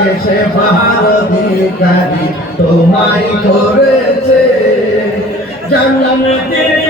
দেশে ভারতীকারী তোমায় করেছে। জানলাম তিনি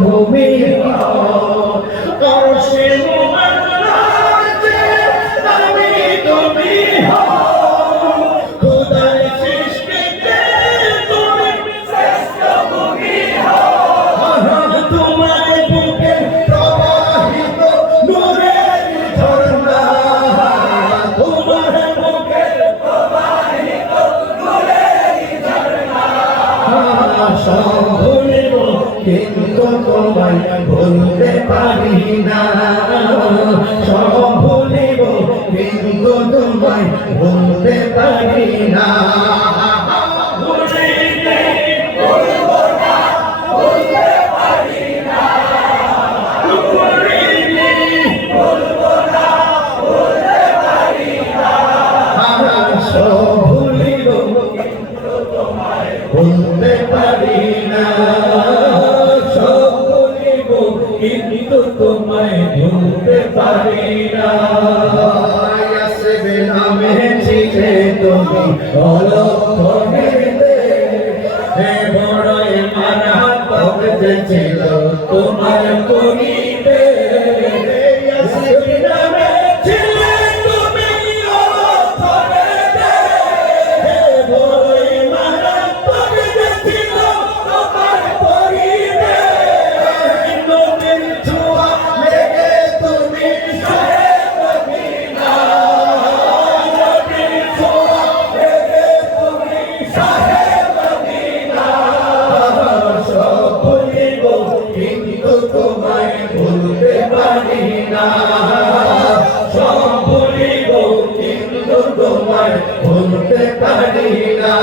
ভূমি হয় তোমায় ভুলতে পারি ভুলতে পারি না।